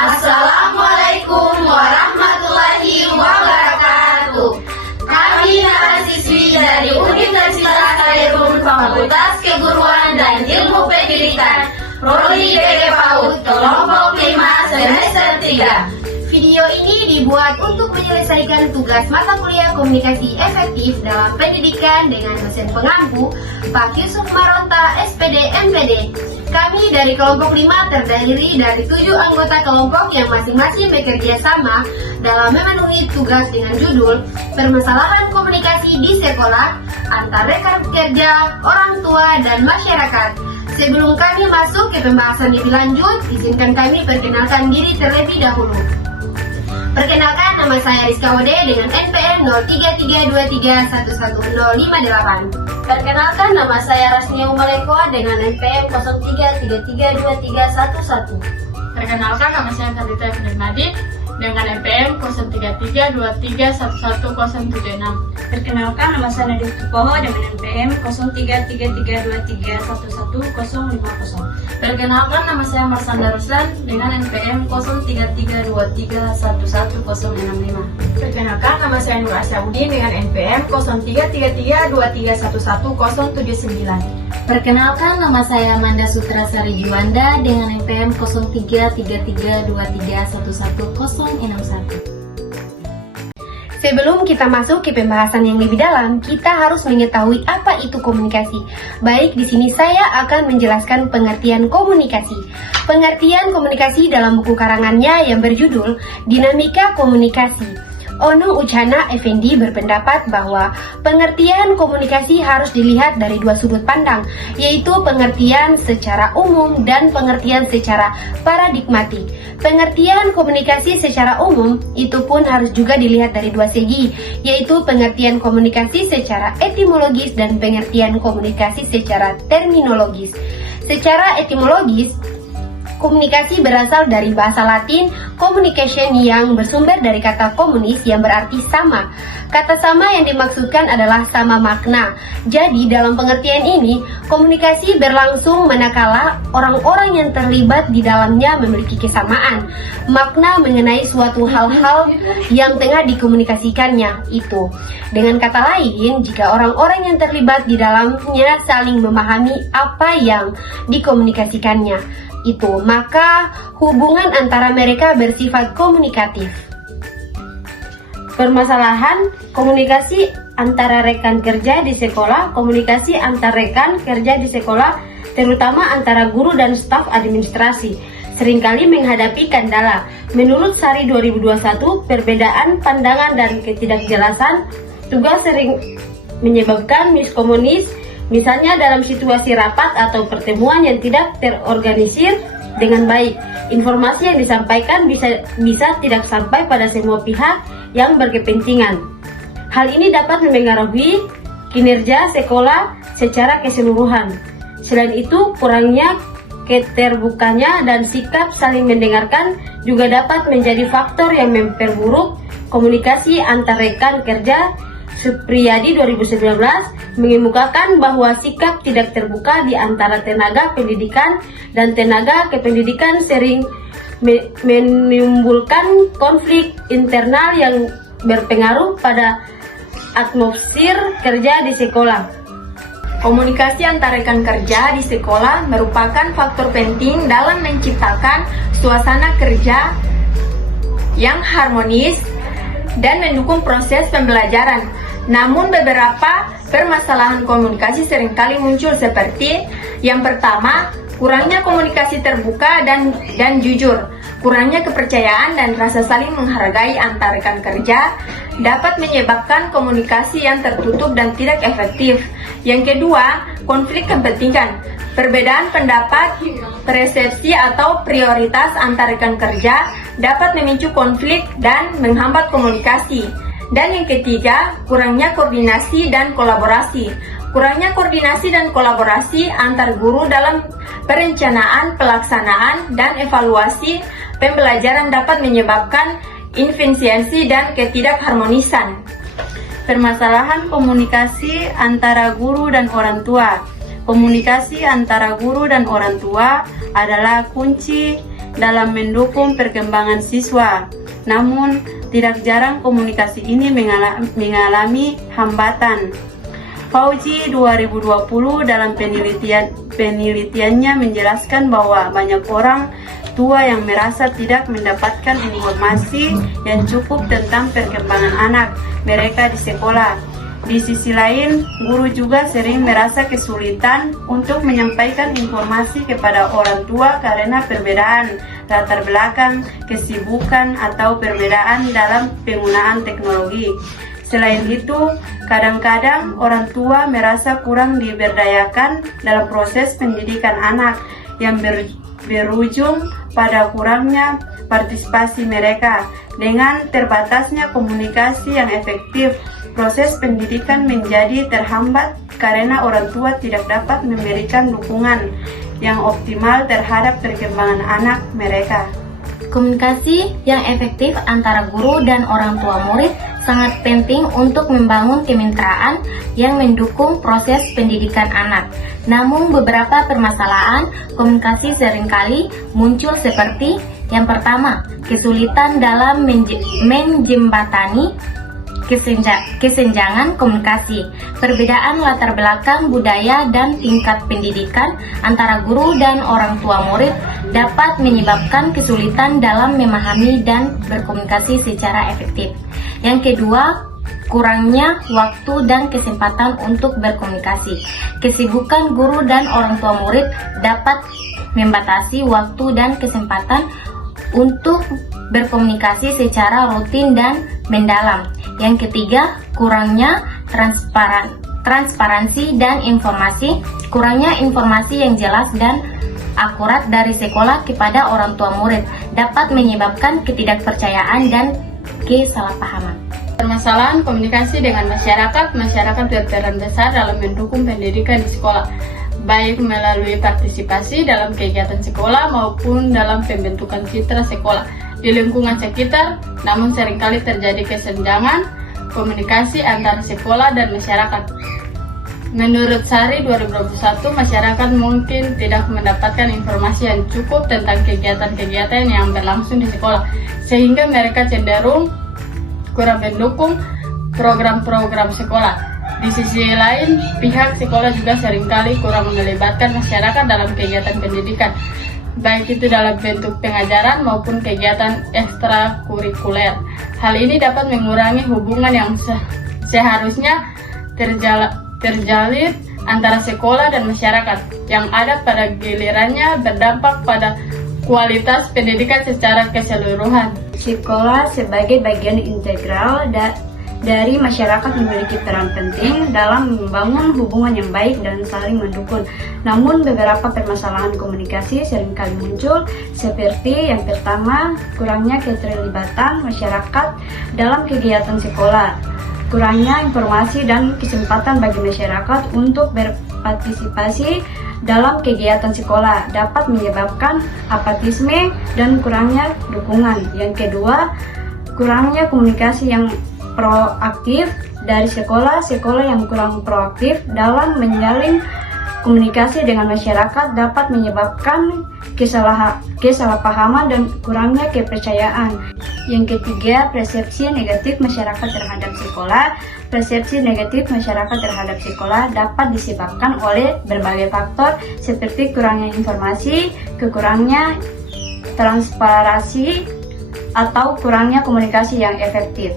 Assalamualaikum warahmatullahi wabarakatuh. Kami mahasiswi dari Universitas Khairul Fakultas Keguruan dan Ilmu Pendidikan Prodi PG PAUD kelompok 5 semester 3. Video ini dibuat untuk menyelesaikan tugas mata kuliah komunikasi efektif dalam pendidikan dengan dosen pengampu Pak Yusuf Maronta, SPD, MPD. Kami dari kelompok 5 terdiri dari 7 anggota kelompok yang masing-masing bekerja sama dalam memenuhi tugas dengan judul Permasalahan Komunikasi di Sekolah antar rekan kerja, orang tua, dan masyarakat. Sebelum kami masuk ke pembahasan lebih lanjut, izinkan kami perkenalkan diri terlebih dahulu. Perkenalkan, nama saya Rizka Wode dengan NPM 0332311058. Perkenalkan, nama saya Rasnia Umalekoa dengan NPM 03332311. Perkenalkan, nama saya Kalita Fernadi dengan NPM 0332311076. Perkenalkan, nama saya Nadif Tupoho dengan NPM 033323111050. Perkenalkan, nama saya Marsanda Ruslan dengan NPM 0332311065. Perkenalkan, nama saya Nur Asyaudin dengan NPM 033323111079. Perkenalkan, nama saya Amanda Sutrasari Juanda dengan NPM 033323111061. Sebelum kita masuk ke pembahasan yang lebih dalam, kita harus mengetahui apa itu komunikasi. Baik, di sini saya akan menjelaskan pengertian komunikasi. Pengertian komunikasi dalam buku karangannya yang berjudul Dinamika Komunikasi. Onung Uchana Effendi berpendapat bahwa pengertian komunikasi harus dilihat dari dua sudut pandang, yaitu pengertian secara umum dan pengertian secara paradigmatik. Pengertian komunikasi secara umum itu pun harus juga dilihat dari dua segi, yaitu pengertian komunikasi secara etimologis dan pengertian komunikasi secara terminologis. Secara etimologis, komunikasi berasal dari bahasa Latin communication yang bersumber dari kata komunis yang berarti sama. Kata sama yang dimaksudkan adalah sama makna. Jadi dalam pengertian ini, komunikasi berlangsung manakala orang-orang yang terlibat di dalamnya memiliki kesamaan makna mengenai suatu hal-hal yang tengah dikomunikasikannya itu. Dengan kata lain, jika orang-orang yang terlibat di dalamnya saling memahami apa yang dikomunikasikannya itu, maka hubungan antara mereka bersifat komunikatif. Permasalahan komunikasi antara rekan kerja di sekolah. Komunikasi antar rekan kerja di sekolah, terutama antara guru dan staf administrasi, seringkali menghadapi kendala. Menurut Sari 2021, perbedaan pandangan dan ketidakjelasan tugas sering menyebabkan miskomunis. Misalnya dalam situasi rapat atau pertemuan yang tidak terorganisir dengan baik, informasi yang disampaikan bisa tidak sampai pada semua pihak yang berkepentingan. Hal ini dapat memengaruhi kinerja sekolah secara keseluruhan. Selain itu, kurangnya keterbukanya dan sikap saling mendengarkan juga dapat menjadi faktor yang memperburuk komunikasi antar rekan kerja. Supriyadi 2019 mengemukakan bahwa sikap tidak terbuka di antara tenaga pendidikan dan tenaga kependidikan sering menimbulkan konflik internal yang berpengaruh pada atmosfer kerja di sekolah. Komunikasi antar rekan kerja di sekolah merupakan faktor penting dalam menciptakan suasana kerja yang harmonis dan mendukung proses pembelajaran. Namun beberapa permasalahan komunikasi seringkali muncul seperti yang pertama, kurangnya komunikasi terbuka dan jujur. Kurangnya kepercayaan dan rasa saling menghargai antar rekan kerja dapat menyebabkan komunikasi yang tertutup dan tidak efektif. Yang kedua, konflik kepentingan. Perbedaan pendapat, persepsi atau prioritas antar rekan kerja dapat memicu konflik dan menghambat komunikasi. Dan yang ketiga, kurangnya koordinasi dan kolaborasi. Kurangnya koordinasi dan kolaborasi antar guru dalam perencanaan, pelaksanaan, dan evaluasi pembelajaran dapat menyebabkan inefisiensi dan ketidakharmonisan. Permasalahan komunikasi antara guru dan orang tua. Komunikasi antara guru dan orang tua adalah kunci dalam mendukung perkembangan siswa. Namun, tidak jarang komunikasi ini mengalami hambatan. Fauzi 2020 dalam penelitiannya menjelaskan bahwa banyak orang tua yang merasa tidak mendapatkan informasi yang cukup tentang perkembangan anak mereka di sekolah. Di sisi lain, guru juga sering merasa kesulitan untuk menyampaikan informasi kepada orang tua karena perbedaan latar belakang, kesibukan, atau perbedaan dalam penggunaan teknologi. Selain itu, kadang-kadang orang tua merasa kurang diberdayakan dalam proses pendidikan anak yang berujung pada kurangnya partisipasi mereka. Dengan terbatasnya komunikasi yang efektif, proses pendidikan menjadi terhambat karena orang tua tidak dapat memberikan dukungan yang optimal terhadap perkembangan anak mereka. Komunikasi yang efektif antara guru dan orang tua murid sangat penting untuk membangun kemitraan yang mendukung proses pendidikan anak. Namun beberapa permasalahan komunikasi seringkali muncul seperti yang pertama, kesulitan dalam menjembatani kesenjangan komunikasi, perbedaan latar belakang budaya dan tingkat pendidikan antara guru dan orang tua murid dapat menyebabkan kesulitan dalam memahami dan berkomunikasi secara efektif. Yang kedua, kurangnya waktu dan kesempatan untuk berkomunikasi. Kesibukan guru dan orang tua murid dapat membatasi waktu dan kesempatan untuk berkomunikasi secara rutin dan mendalam. Yang ketiga, kurangnya transparansi dan informasi. Kurangnya informasi yang jelas dan akurat dari sekolah kepada orang tua murid dapat menyebabkan ketidakpercayaan dan kesalahpahaman. Permasalahan komunikasi dengan masyarakat berperan besar dalam mendukung pendidikan di sekolah, baik melalui partisipasi dalam kegiatan sekolah maupun dalam pembentukan citra sekolah di lingkungan sekitar. Namun seringkali terjadi kesenjangan komunikasi antara sekolah dan masyarakat. Menurut Sari 2021, masyarakat mungkin tidak mendapatkan informasi yang cukup tentang kegiatan-kegiatan yang berlangsung di sekolah, sehingga mereka cenderung kurang mendukung program-program sekolah. Di sisi lain, pihak sekolah juga seringkali kurang melibatkan masyarakat dalam kegiatan pendidikan, baik itu dalam bentuk pengajaran maupun kegiatan ekstrakurikuler. Hal ini dapat mengurangi hubungan yang seharusnya terjalin antara sekolah dan masyarakat, yang ada pada gilirannya berdampak pada kualitas pendidikan secara keseluruhan. Sekolah sebagai bagian integral dari masyarakat memiliki peran penting dalam membangun hubungan yang baik dan saling mendukung. Namun beberapa permasalahan komunikasi seringkali muncul, seperti yang pertama, kurangnya keterlibatan masyarakat dalam kegiatan sekolah. Kurangnya informasi dan kesempatan bagi masyarakat untuk berpartisipasi dalam kegiatan sekolah dapat menyebabkan apatisme dan kurangnya dukungan. Yang kedua, kurangnya komunikasi yang proaktif dari sekolah yang kurang proaktif dalam menjalin komunikasi dengan masyarakat dapat menyebabkan kesalahpahaman dan kurangnya kepercayaan. Yang ketiga, persepsi negatif masyarakat terhadap sekolah. Persepsi negatif masyarakat terhadap sekolah dapat disebabkan oleh berbagai faktor seperti kurangnya informasi, kekurangnya transparansi, atau kurangnya komunikasi yang efektif.